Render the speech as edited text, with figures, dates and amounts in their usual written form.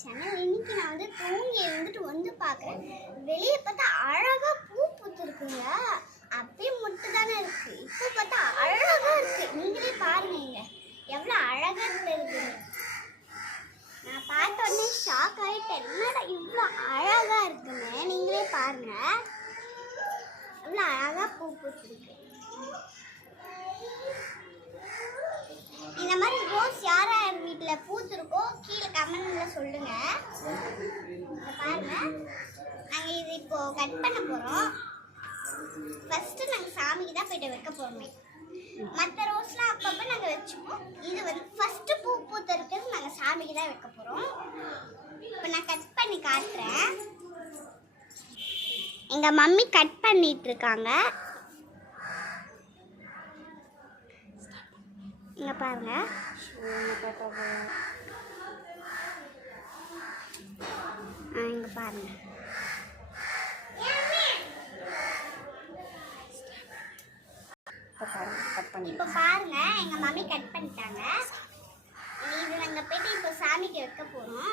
Channel. இன்னைக்கு நான் வந்து தூங்கி எழுந்துட்டு பார்க்குறேன். வெளியே பார்த்தா அழகாக பூ பூத்துருக்குங்க. அப்படியே முட்டு தானே இருக்கு. இப்போ பார்த்தா அழகாக இருக்கு. நீங்களே பாருங்க எவ்வளோ அழகாக இருக்குங்க. நான் பார்த்த உடனே ஷாக் ஆகிட்டேன். என்னடா இவ்வளோ அழகாக இருக்குங்க. நீங்களே பாருங்க எவ்வளோ அழகாக பூ பூத்துருக்கு. இந்த மாதிரி ரோஸ் யார் யார் வீட்டில் பூத்துருக்கோ கீழே கமெண்ட்ல சொல்லுங்க. பாருங்க, நாங்கள் இது இப்போ கட் பண்ண போகிறோம். ஃபர்ஸ்ட்டு நாங்கள் சாமிக்கு தான் போய்ட்டு வைக்க போகிறோமே. மற்ற ரோஸ்லாம் அப்பப்போ நாங்கள் வச்சுப்போம். இது வந்து ஃபஸ்ட்டு பூ பூத்துருக்கிறது நாங்கள் சாமிக்கு தான் வைக்க போகிறோம். இப்போ நான் கட் பண்ணி காட்டுறேன். எங்கள் மம்மி கட் பண்ணிட்டு இருக்காங்க. இங்க பாருங்க, இங்க பாருங்க. இப்போ பாருங்க, எங்க மம்மி கட் பண்ணிட்டாங்க. இது நாங்க போயிட்டு இப்போ சாமிக்கு வைக்க போறோம்.